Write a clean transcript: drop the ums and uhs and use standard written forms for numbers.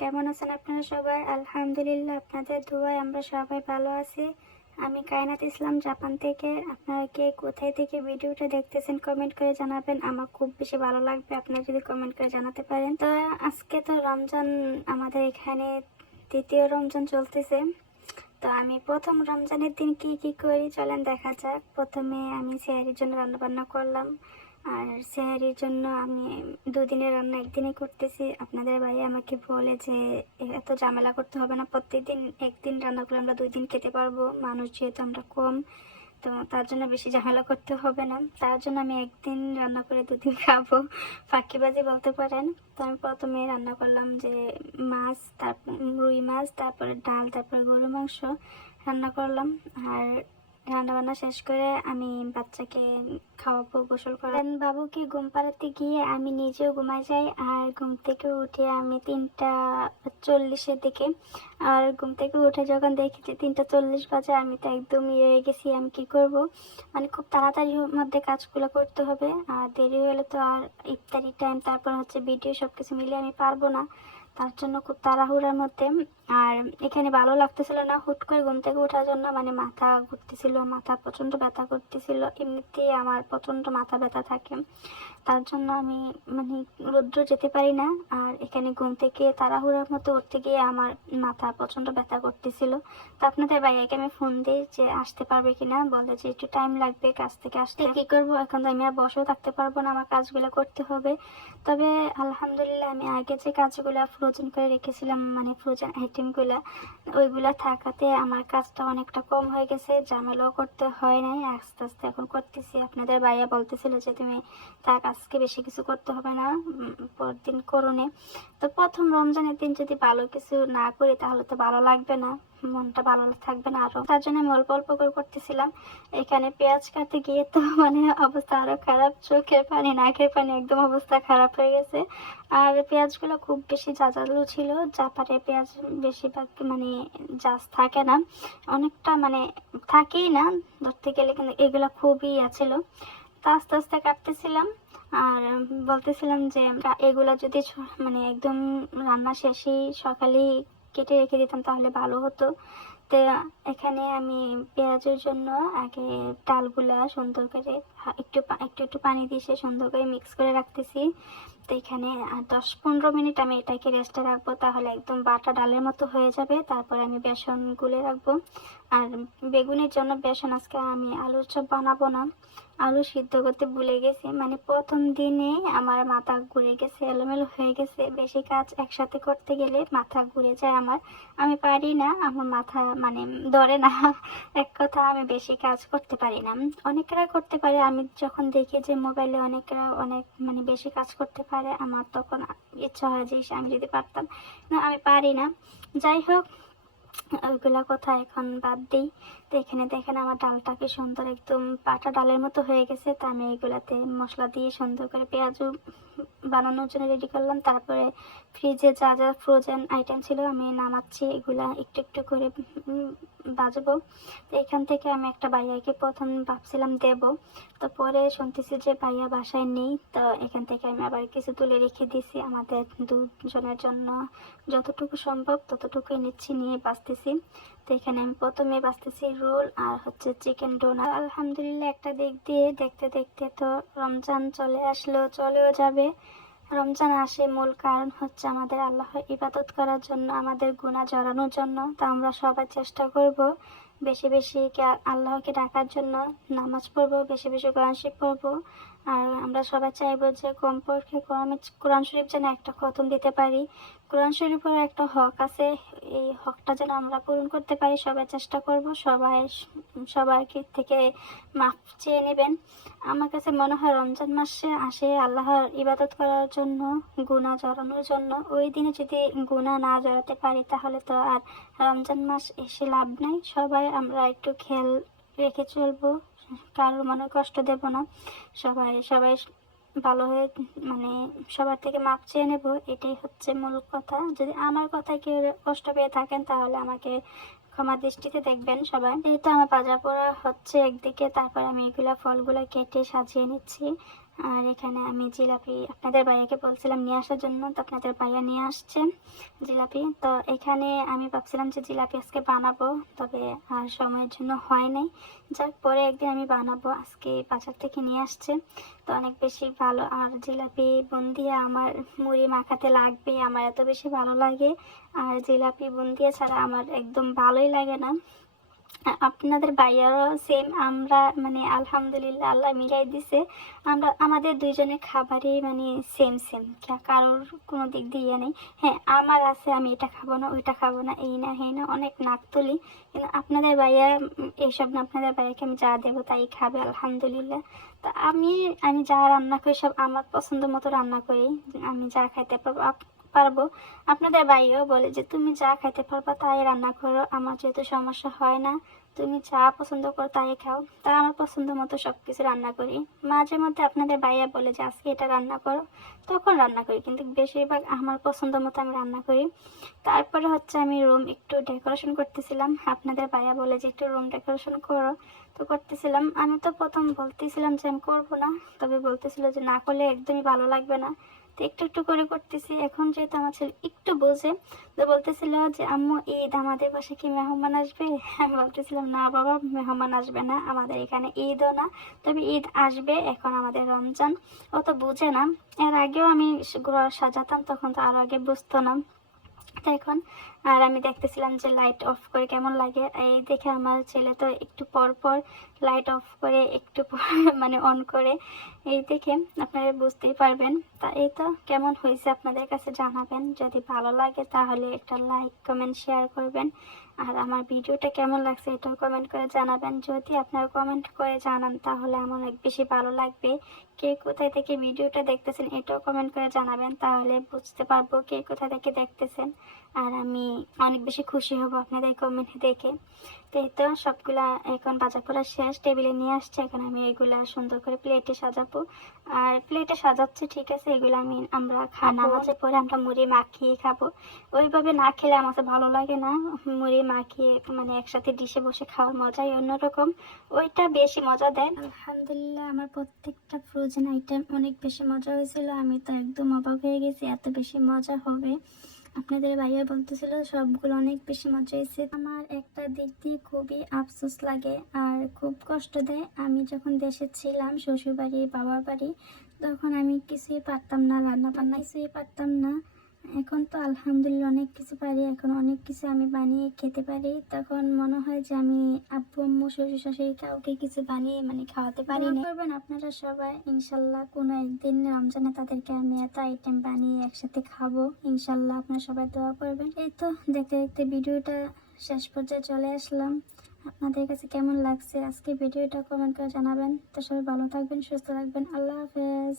কেমন আছেন আপনারা সবাই? আলহামদুলিল্লাহ, আপনাদের দোয়ায় আমরা সবাই ভালো আছি। আমি কায়নাত ইসলাম, জাপান থেকে। আপনারা কে কোথায় থেকে ভিডিওটা দেখতেছেন কমেন্ট করে জানাবেন। আমার খুব বেশি ভালো লাগবে আপনারা যদি কমেন্ট করে জানাতে পারেন। তো আজকে তো রমজান, আমাদের এখানে দ্বিতীয় রমজান চলতেছে। তো আমি প্রথম রমজানের দিন কি কি করি চলেন দেখা যাক। প্রথমে আমি সেহরির জন্য রান্না বান্না করলাম। আর সেহরির জন্য আমি দুদিনের রান্না একদিনে করতেছি। আপনাদের ভাই আমাকে বলে যে এত ঝামেলা করতে হবে না, প্রত্যেকদিন একদিন রান্না করে আমরা 2 দিন খেতে পারবো, মানুষ যেহেতু আমরা কম। তো তার জন্য বেশি ঝামেলা করতে হবে না, তার জন্য আমি একদিন রান্না করে 2 দিন খাবো, ফাঁকিবাজি বলতে পারেন। তো আমি প্রথমে রান্না করলাম যে মাছ, তারপর রুই মাছ, তারপরে ডাল, তারপরে গরু মাংস রান্না করলাম। আর রান্না বান্না শেষ করে আমি বাচ্চাকে খাওয়াবো, গোসল করান বাবুকে ঘুম পাড়াতে গিয়ে আমি নিজেও ঘুমাই যাই। আর ঘুম থেকে উঠে আমি 3টা 40-এর দিকে, আর ঘুম থেকে উঠে যখন দেখি যে 3টা 40 বাজে, আমি তো একদম ইয়ে হয়ে গেছি। আমি কি করব, মানে খুব তাড়াতাড়ির মধ্যে কাজগুলো করতে হবে, আর দেরি হলে তো আর ইফতারি টাইম, তারপর হচ্ছে ভিডিও সবকিছু মিলিয়ে আমি পারবো না। তার জন্য খুব তাড়াহুড়ার মধ্যে। আর এখানে ভালো লাগতেছিল না, হুট করে ঘুম থেকে ওঠার জন্য মানে মাথা ঘুরতেছিল, মাথা প্রচন্ড ব্যথা করতেছিল। এমনিতেই আমার প্রচন্ড মাথা ব্যথা থাকে, তার জন্য আমি মানে রৌদ্র যেতে পারি না। আর এখানে ঘুম থেকে তাড়াহুড়ার মতো উঠতে গিয়ে আমার মাথা প্রচন্ড ব্যথা করতেছিল। তো আপনাদের ভাইয়াকে আমি ফোন দিই যে আসতে পারবে কিনা, বলে যে একটু টাইম লাগবে কাজ থেকে আসতে। কি করবো, এখন তো আমি আর বসেও থাকতে পারবো না, আমার কাজগুলো করতে হবে। তবে আলহামদুলিল্লাহ আমি আগে যে কাজগুলো ফ্রোজেন করে রেখেছিলাম, মানে ফ্রোজেন আইটেমগুলো, ওইগুলা থাকাতে আমার কাজটা অনেকটা কম হয়ে গেছে, ঝামেলাও করতে হয় নাই, আস্তে আস্তে এখন করতেছি। আপনাদের ভাইয়া বলতেছিল যে তুমি থাক, আজকে বেশি কিছু করতে হবে না, পরদিন করোনে। তো প্রথম রমজানের দিন যদি ভালো কিছু না করি তাহলে তো ভালো লাগবে না, মনটা ভালো থাকবে না আরো। তার জন্য আমি অল্প অল্প করে করতেছিলাম। এখানে পেঁয়াজ কাটতে গিয়ে তো মানে অবস্থা আরো খারাপ, চোখের পানি নাকের পানি একদম অবস্থা খারাপ হয়ে গেছে। আর পেঁয়াজগুলো খুব বেশি ঝাঁঝালো ছিল, জাপারে পেঁয়াজ বেশিরভাগ মানে জাজ থাকে না, অনেকটা মানে থাকেই না ধরতে গেলে, কিন্তু এগুলো খুবই ছিল। তা আস্তে আস্তে কাটতেছিলাম। আর বলতেছিলাম যে এগুলা যদি মানে একদম রান্না শেষেই সকালেই কেটে রেখে দিতাম তাহলে ভালো হতো। তো এখানে আমি পেঁয়াজের জন্য আগে ডালগুলা সুন্দর করে একটু একটু একটু পানি দিয়ে সে সুন্দর করে মিক্স করে রাখতেছি। তো এখানে 10-15 মিনিট আমি এটাকে রেস্টে রাখবো, তাহলে একদম বাটা ডালের মতো হয়ে যাবে। তারপরে আমি বেসন গুলে রাখবো। আর বেগুনের জন্য বেসন আজকে আমি আলুর চপ বানাবো না, আলু সিদ্ধ করতে ভুলে গেছি, মানে প্রথম দিনে আমার মাথা ঘুরে গেছে, এলোমেলো হয়ে গেছে। বেশি কাজ একসাথে করতে গেলে মাথা ঘুরে যায় আমার, আমি পারি না, আমার মাথা মানে ধরে না। এক কথা, আমি বেশি কাজ করতে পারি না। অনেকেরা করতে পারে, আমি যখন দেখি যে মোবাইলে অনেকেরা অনেক মানে বেশি কাজ করতে পারে, আমার তখন ইচ্ছা হয় যে আমি যদি পারতাম, না আমি পারি না। যাই হোক, ওইগুলা কথা এখন বাদ দিই। তো এখানে দেখেন আমার ডালটাকে সুন্দর একদম পাটা ডালের মতো হয়ে গেছে। তো আমি এগুলাতে মশলা দিয়ে সুন্দর করে পেঁয়াজও বানানোর জন্য রেডি করলাম। তারপরে ফ্রিজে যা যা ফ্রোজেন আইটেম ছিল আমি নামাচ্ছি, এগুলা একটু একটু করে বাজবো। তো এখান থেকে আমি একটা ভাইয়াকে প্রথম ভাবছিলাম দেব, তো পরে শুনতেছি যে ভাইয়া বাসায় নেই। তো এখান থেকে আমি আবার কিছু তুলে রেখে দিছি, আমাদের 2 জনের জন্য যতটুকু সম্ভব ততটুকুই নিচ্ছি, নিয়ে বাঁচতেছি। তো এখানে আমি প্রথমে বাঁচতেছি রোল আর হচ্ছে চিকেন ডোনাট। আলহামদুলিল্লাহ একটা দিক দিয়ে দেখতে দেখতে তো রমজান চলে আসলো, চলেও যাবে। রমজান আসে মূল কারণ হচ্ছে আমাদের আল্লাহর ইবাদত করার জন্য, আমাদের গুনাহ ঝরানোর জন্য। তো আমরা সবাই চেষ্টা করব বেশি বেশি আল্লাহকে ডাকার জন্য, নামাজ পড়বো, বেশি বেশি কোরআন শরীফ পড়বো। আর আমরা সবাই চাইবো যে কমপক্ষে কোরআন শরীফ যেন একটা খতম দিতে পারি। কোরআন শরীফের একটা হক আছে, এই হকটা যেন আমরা পূরণ করতে পারি। সবাই চেষ্টা করব, সবাই সবাইকে থেকে মাফ চেয়ে নেবেন। আমার কাছে মনে হয় রমজান মাসে আসে আল্লাহর ইবাদত করার জন্য, গুনাহ ঝরানোর জন্য। ওই দিনে যদি গুনাহ না জড়াতে পারি তাহলে তো আর রমজান মাস এসে লাভ নাই। সবাই আমরা একটু খেয়াল রেখে চলবো, কারোর মনে কষ্ট দেব না, সবাই সবাই ভালো হয়ে মানে সবার থেকে মাপ চেয়ে নেব, এটাই হচ্ছে মূল কথা। যদি আমার কথায় কেউ কষ্ট পেয়ে থাকেন তাহলে আমাকে ক্ষমা দৃষ্টিতে দেখবেন সবাই। যেহেতু আমার বাজার পড়া হচ্ছে একদিকে, তারপর আমি এগুলা ফলগুলা কেটে সাজিয়ে নিচ্ছি। আর এখানে আমি জিলাপি আপনাদের ভাইয়াকে বলছিলাম নিয়ে আসার জন্য, তো আপনাদের ভাইয়া নিয়ে আসছে জিলাপি। তো এখানে আমি ভাবছিলাম যে জিলাপি আজকে বানাবো, তবে আর সময়ের জন্য হয় নাই। যাক, পরে একদিন আমি বানাবো। আজকে বাজার থেকে নিয়ে আসছে, তো অনেক বেশি ভালো। আর জিলাপি বুন্দিয়া আমার মুড়ি মাখাতে লাগবে, আমার এত বেশি ভালো লাগে। আর জিলাপি বুন্দিয়া ছাড়া আমার একদম ভালোই লাগে না। আপনাদের ভাইয়ারও সেম, আমরা মানে আলহামদুলিল্লাহ আল্লাহ মিলাই দিছে। আমরা আমাদের দুইজনের খাবারই মানে সেম সেম, কারোর কোনো দিক দিয়ে নেই। হ্যাঁ, আমার আছে আমি এটা খাবো না, ওইটা খাবো না, এই না এই না, অনেক নাক তুলি। কিন্তু আপনাদের ভাইয়া এইসব না, আপনাদের ভাইয়াকে আমি যা দেবো তাই খাবে আলহামদুলিল্লাহ। তা আমি আমি যা রান্না করি সব আমার পছন্দ মতো রান্না করি, আমি যা খাইতে পারবো। আপনাদের ভাইও বলে যে তুমি যা খাইতে পারবা তাই রান্না করো, আমার যেহেতু সমস্যা হয় না, তুমি যা পছন্দ করো তাই খাও। তা আমার পছন্দ মতো সব কিছু রান্না করি। মাঝে মধ্যে আপনাদের ভাইয়া বলে যে আজকে এটা রান্না করো, তখন রান্না করি, কিন্তু বেশিরভাগ আমার পছন্দ মতো আমি রান্না করি। তারপরে হচ্ছে আমি রুম একটু ডেকোরেশন করতেছিলাম। আপনাদের ভাইয়া বলে যে একটু রুম ডেকোরেশন করো, তো করতেছিলাম। আমি তো প্রথম বলতেছিলাম যে আমি করবো না, তবে বলতেছিল যে না করলে একদমই ভালো লাগবে না। তো একটু একটু করে করতেছি। এখন যেহেতু আমার ছেলে একটু বোঝে, তো বলতেছিল যে আম্মু ঈদ আমাদের বাসায় কি মেহমান আসবে? আমি বলতেছিলাম না বাবা, মেহমান আসবে না, আমাদের এখানে ঈদও না, তবে ঈদ আসবে, এখন আমাদের রমজান। ও তো বুঝে না। এর আগেও আমি ঘর সাজাতাম, তখন তো আরো আগে বুঝতো না। তো এখন আর আমি দেখতেছিলাম যে লাইট অফ করে কেমন লাগে। এই দেখে আমার ছেলে তো একটু পর পর লাইট অফ করে, একটু পর মানে অন করে, এই দেখে আপনারা বুঝতেই পারবেন। তা এই তো কেমন হয়েছে আপনাদের কাছে জানাবেন। যদি ভালো লাগে তাহলে একটা লাইক কমেন্ট শেয়ার করবেন। আর আমার ভিডিওটা কেমন লাগছে এটাও কমেন্ট করে জানাবেন। যদি আপনারা কমেন্ট করে জানান তাহলে আমার অনেক বেশি ভালো লাগবে। কে কোথায় থেকে ভিডিওটা দেখতেছেন এটাও কমেন্ট করে জানাবেন, তাহলে বুঝতে পারবো কে কোথা থেকে দেখতেছেন। আর আমি অনেক বেশি খুশি হব আপনাদের কমেন্ট দেখে। তো এই তো সবগুলা এখন বাজার করা শেষ, টেবিলে নিয়ে আসছে। এখন আমি এগুলা সুন্দর করে প্লেটে সাজাবো। আর প্লেটে সাজাচ্ছে ঠিক আছে, এগুলো আমরা নামাজের পরে আমরা মুড়ি মাখিয়ে খাবো। ওইভাবে না খেলে আমার তো ভালো লাগে না। মুড়ি মাখিয়ে মানে একসাথে ডিশে বসে খাওয়ার মজাই অন্যরকম, ওইটা বেশি মজা দেয়। আলহামদুলিল্লাহ আমার প্রত্যেকটা ফ্রোজেন আইটেম অনেক বেশি মজা হয়েছিল। আমি তো একদম অবাক হয়ে গেছি, এত বেশি মজা হবে। আপনাদের ভাইয়া বলতেছিল সবগুলো অনেক বেশি মজা হয়েছে। আমার একটা দিক দিয়ে খুবই আফসোস লাগে আর খুব কষ্ট দেয়। আমি যখন দেশে ছিলাম, শ্বশুর বাড়ি বাবার বাড়ি, তখন আমি কিছুই পারতাম না, রান্না বান্না কিছুই পারতাম না। এখন তো আলহামদুলিল্লাহ অনেক কিছু পারি, এখন অনেক কিছু আমি বানিয়ে খেতে পারি। তখন মনে হয় যে আমি আব্বু আম্মু শ্বশুর শাশুড়ি কাউকে কিছু বানিয়ে মানে খাওয়াতে পারি না। করবেন আপনারা সবাই ইনশাল্লাহ, কোনো একদিন রমজানে তাদেরকে আমি এত আইটেম বানিয়ে একসাথে খাবো ইনশাল্লাহ। আপনারা সবাই দোয়া করবেন। এই তো দেখতে দেখতে ভিডিওটা শেষ পর্যায়ে চলে আসলাম। আপনাদের কাছে কেমন লাগছে আজকে ভিডিওটা কমেন্ট করে জানাবেন। তো সবাই ভালো থাকবেন, সুস্থ থাকবেন। আল্লাহ হাফেজ।